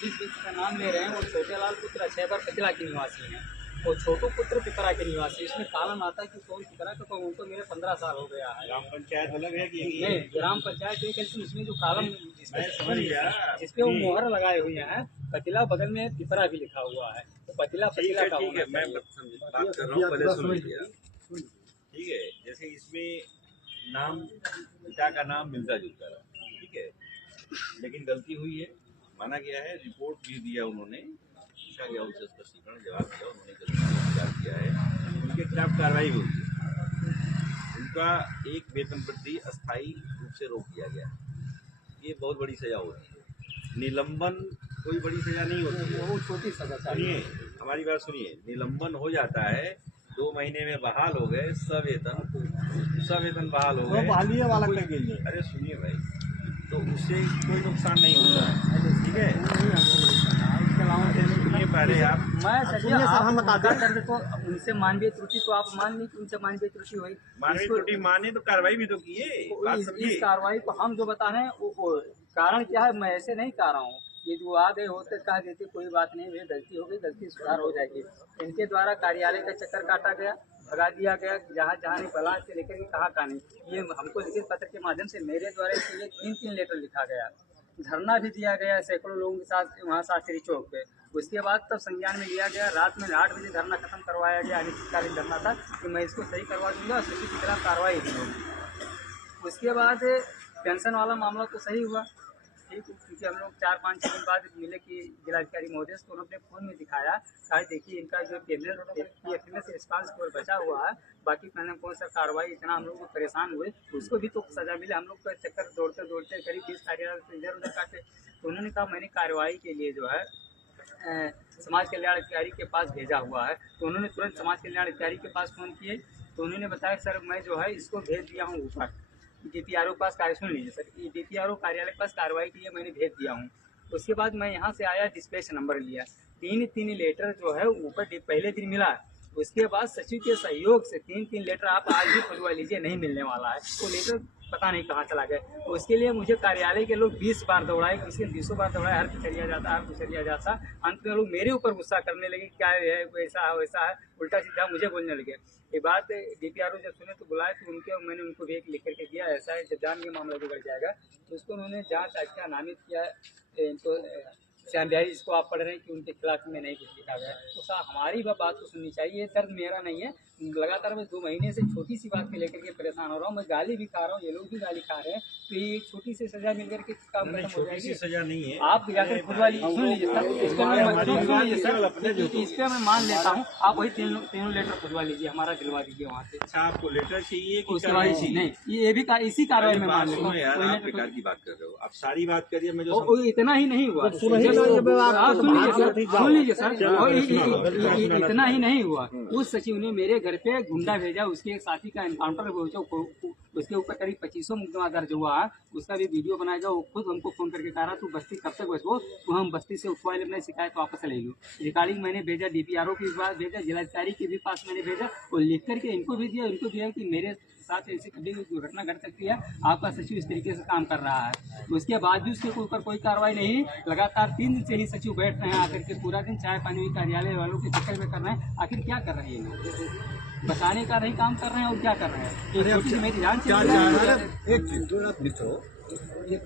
जिस व्यक्ति का नाम ले रहे हैं वो छोटे लाल पुत्र अक्षयवर कतिला के निवासी हैं। वो छोटू पुत्र पिपरा के निवासी। इसमें कालम आता है कि कौन पिपरा का, तो उनको मेरे 15 साल हो गया है। ग्राम पंचायत अलग है कि नहीं, ग्राम पंचायत एक है, उसमें जो कालम जिसपे वो ठीक मोहर लगाए हुए हैं, पतिला बगल में पिपरा भी लिखा हुआ है, तो पतिला पतिला का ठीक है, मैं बात कर रहा हूँ, पहले सुन लीजिए। ठीक है, जैसे इसमें नाम पिता का नाम मिलता जुलता रहा, ठीक है, लेकिन गलती हुई है, माना गया है, रिपोर्ट भी दिया उन्होंने, पूछा गया उनसे स्पष्टीकरण जवाब दिया, उन्होंने गलती किया है, उनके खिलाफ कार्रवाई हुई है। उनका एक वेतन वृद्धि अस्थायी रूप से रोक दिया गया। ये बहुत बड़ी सजा होती है। निलंबन कोई बड़ी सजा नहीं होती है, वो छोटी सजा। सुनिए हमारी बात सुनिए, निलंबन हो जाता है, 2 महीने में बहाल हो गए, सवेतन बहाल हो गए, वाला कहेंगे। अरे सुनिए भाई, तो उससे कोई नुकसान नहीं होता है, ठीक है। सुनिए पहले आप, मैं हम बता कर दे, तो उनसे मानवीय त्रुटि तो आप मान ली कि उनसे मानवीय त्रुटि हुई, मानवीय त्रुटि माने तो कार्रवाई भी तो किए। इस कार्रवाई को हम जो बता रहे हैं वो कारण क्या है, मैं ऐसे नहीं कह रहा हूँ। ये जो आ गए होते कह देते कोई बात नहीं, वे गलती हो गई, गलती सुधार हो जाएगी। इनके द्वारा कार्यालय का चक्कर काटा गया, भगा दिया गया, जहाँ जहाँ नहीं बला से लेकर के कहाँ नहीं। ये हमको लिखित पत्र के माध्यम से मेरे द्वारा इसलिए 3 लेटर लिखा गया, धरना भी दिया गया सैकड़ों लोगों के साथ वहाँ शास्त्री चौक पे। उसके बाद तब संज्ञान में लिया गया, रात में 8 बजे धरना खत्म करवाया गया। अनिश्चितकालीन धरना था कि मैं इसको सही करवा दूंगा और सचिव के खिलाफ कार्रवाई भी होगी। उसके बाद पेंशन वाला मामला तो सही हुआ, ठीक, क्योंकि हम लोग 4-5 दिन बाद मिले कि जिलाधिकारी महोदय को उन्होंने फोन में दिखाया, कहा देखिए इनका जो पेमेंट रिस्पांस को बचा हुआ है, बाकी मैंने कौन सा कार्रवाई, इतना हम लोग परेशान हुए, उसको भी तो सजा मिले। हम लोग का चक्कर दौड़ते दौड़ते करीब 20 कार्यालय से इधर उधर काटे। तो उन्होंने कहा मैंने कार्रवाई के लिए जो है समाज कल्याण अधिकारी के पास भेजा हुआ है। तो उन्होंने तुरंत समाज कल्याण अधिकारी के पास फ़ोन किए, तो उन्होंने बताया सर मैं जो है इसको भेज दिया हूँ ऊपर DPRO के पास। कार्य सुन लीजिए सर, DPRO कार्यालय के पास कार्रवाई के लिए मैंने भेज दिया हूँ। उसके बाद मैं यहाँ से आया, डिस्पैच नंबर लिया, 3 लेटर जो है ऊपर पहले दिन मिला। उसके बाद सचिव के सहयोग से 3 लेटर आप आज भी खुलवा लीजिए, नहीं मिलने वाला है। तो लेटर पता नहीं कहाँ चला गया। तो उसके लिए मुझे कार्यालय के लोग 20 बार दौड़ाए, किसी ने 200 बार दौड़ाए, हर कुछ जाता, हर कुछ जाता। अंत में लोग मेरे ऊपर गुस्सा करने लगे, क्या है वैसा है वैसा है, उल्टा सीधा मुझे बोलने लगे। ये बात DPRO जब सुने तो बुलाए, तो मैंने उनको भी एक लिख करके दिया, ऐसा है जब जान के मामला बिगड़ जाएगा। तो उसको उन्होंने जाँच आख्या नामित किया, इनको श्याम बिहारी जिसको आप पढ़ रहे हैं कि उनके खिलाफ में नहीं कुछ लिखा गया। तो साहब हमारी बात तो सुननी चाहिए, दर्द मेरा नहीं है, लगातार मैं 2 महीने से छोटी सी बात को लेकर के परेशान हो रहा हूँ। मैं गाली भी खा रहा हूँ, ये लोग भी गाली खा रहे हैं, तो ये छोटी सी सजा मिल करके काम खत्म हो जाएगी। सजा नहीं है, आप जाकर खुद वाली सुन लीजिए सर, इस पे मैं मान लेता हूँ, आप वही 3 लेटर खुदवा लीजिए, हमारा दिलवा दीजिए वहाँ से। अच्छा आपको लेटर चाहिए कि उसके बाद नहीं, ये भी इसी कार्रवाई में मान लेता हूँ। यार आप बेकार की बात कर रहे हो, आप सारी बात करिए। मैं जो इतना ही नहीं हुआ, सुन लीजिए सर, इतना ही नहीं हुआ। उस सचिव ने मेरे घर पे गुंडा भेजा, उसके एक साथी का एनकाउंटर भेजा, उसके ऊपर करीब 2500 मुकदमा दर्ज हुआ है। उसका भी वीडियो बनाएगा, वो खुद हमको फोन करके कह रहा तू बस्ती कब तक बचो, तो हम बस्ती से उठवा ले, अपने शिकायत वापस ले लो। रिकॉर्डिंग मैंने भेजा, DPRO के पास भेजा, जिलाधिकारी के भी पास मैंने भेजा, और लिख करके इनको भी दिया, इनको दिया कि मेरे साथ ऐसी कभी दुर्घटना घट सकती है, आपका सचिव इस तरीके से काम कर रहा है। उसके बाद भी उसके ऊपर कोई कार्रवाई नहीं। लगातार 3 दिन से ही सचिव बैठ रहे हैं आकर के, पूरा दिन चाय पानी कार्यालय वालों के चक्कर में कर रहे हैं। आखिर क्या कर रहे हैं, बताने का नहीं काम कर रहे हैं और क्या कर रहे हैं। मेरी जान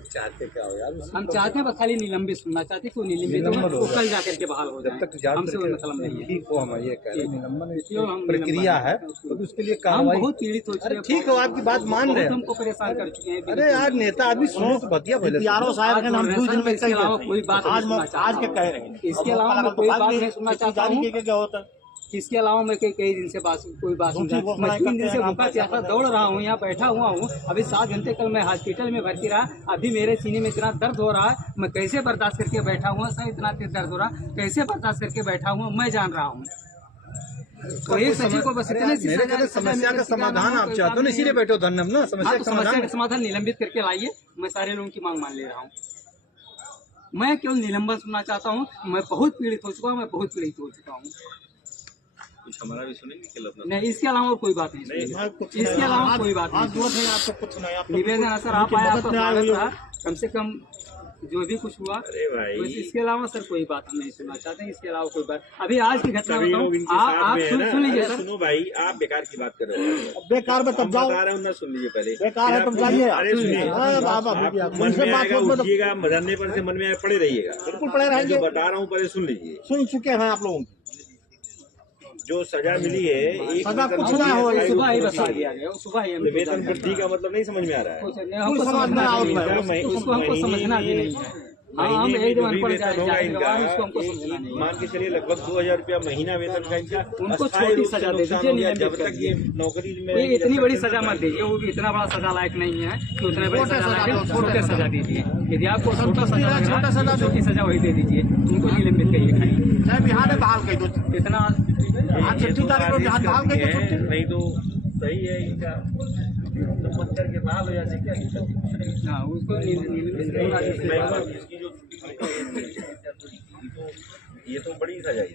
चाहते क्या हो यार, हम चाहते हैं खाली निलंबित सुनना चाहते, कोई निलंबित तो कल जाकर के बहाल हो जाए, हमसे कोई मतलब नहीं है। ठीक हो, हम ये कह रहे हैं निलंबन प्रक्रिया है, तो उसके लिए कार्रवाई बहुत पीड़ित हो चुके हैं। ठीक हो, आपकी बात मान रहे हैं, हमको परेशान कर चुके हैं। अरे यार नेता आदमी सुनो तो बतिया पहले। इसके अलावा कोई बात आज के कह रहे हैं, इसके अलावा मैं कोई बात नहीं सुनना चाहता हूँ। क्या होता है, इसके अलावा मैं कई दिन से कोई बात सुन रहा हूँ। मैं 3 दिन से भूखा प्यासा दौड़ रहा हूँ, यहाँ बैठा हुआ हूँ। अभी 7 घंटे कल मैं हॉस्पिटल में भर्ती रहा, अभी मेरे सीने में इतना दर्द हो रहा है, मैं कैसे बर्दाश्त करके बैठा हुआ सर, इतना तेज दर्द हो रहा, कैसे बर्दाश्त करके बैठा हुआ मैं जान रहा हूँ। तो एक सचिव को बस इतने समस्या का समाधान आप चाहते हो, इसीलिए बैठो धन्यवाद ना, समस्या का समाधान निलंबित करके लाइए। मैं सारे लोगों की मांग मान ले रहा हूँ, मैं केवल निलंबन सुनना चाहता हूँ। मैं बहुत पीड़ित हो चुका हूँ, मैं बहुत पीड़ित हो चुका हूँ। कुछ हमारा भी सुनेंगे नहीं, इसके अलावा कोई बात नहीं, इसके अलावा कोई बात नहीं। निवेदन है सर, आप आया आपका स्वागत था, कम से कम जो भी कुछ हुआ। अरे भाई बस इसके अलावा सर कोई बात हम नहीं सुनना चाहते हैं। इसके अलावा कोई बात अभी आज की घटना सभी लोग इनके बताऊं, साथ आप में है ना। सुन लीजिए सर। सुनो भाई, आप बेकार की बात कर रहे हो। बेकार में तब जाओ, बता रहे हो ना, सुन लीजिए पहले। बेकार है तब जाइए। अरे सुनिए, आप मन में आएगा उठिएगा, धरने पर से मन में आए पड़े रहिएगा। बिल्कुल पड़े रहेंगे। जो बता रहा हूँ पहले सुन लीजिए। सुन चुके हैं आप लोगों की जो सजा मिली है, एक सजा वेतन कुछ वृद्धि ना हो, है, सुबह ही सारी बता कुछ दिया गया, सुबह ही हमको वेतन वृद्धि का मतलब नहीं समझ में आ रहा है। हमको समझना नहीं है, उसको हमको समझना भी नहीं है। हाँ, हम महीने में एकदम जो भी अनपढ़ वेतन होगा जाहिर इनका, उसको हमको समझना नहीं है। मान के चलिए लगभग 2000 रुपया महीना वेतन का इनका उनको अस्थायी छोटी रूप से सजा दे नुकसान दीजिए, हो गया। नियमित जब कर तक ये नौकरी में ये इतनी बड़ी सजा मत दीजिए, वो भी इतना बड़ा सजा लायक नहीं है कि उतने बड़ी सजा लायक है। छोटे सजा दीजिए, यदि आपको छोटा सजा लग रहा है, छोटी सजा वही दे दीजिए, उनको निलंबित करिए खाली। बिहार में बहाल कर दो, इतना छठी तारीख को बिहार बहाल कर दो। नहीं तो सही है इनका पत्थर के बहाल हो जाते क्या। हाँ, उसको निलंबित करिए। इसकी जो ये तो बड़ी सजा है।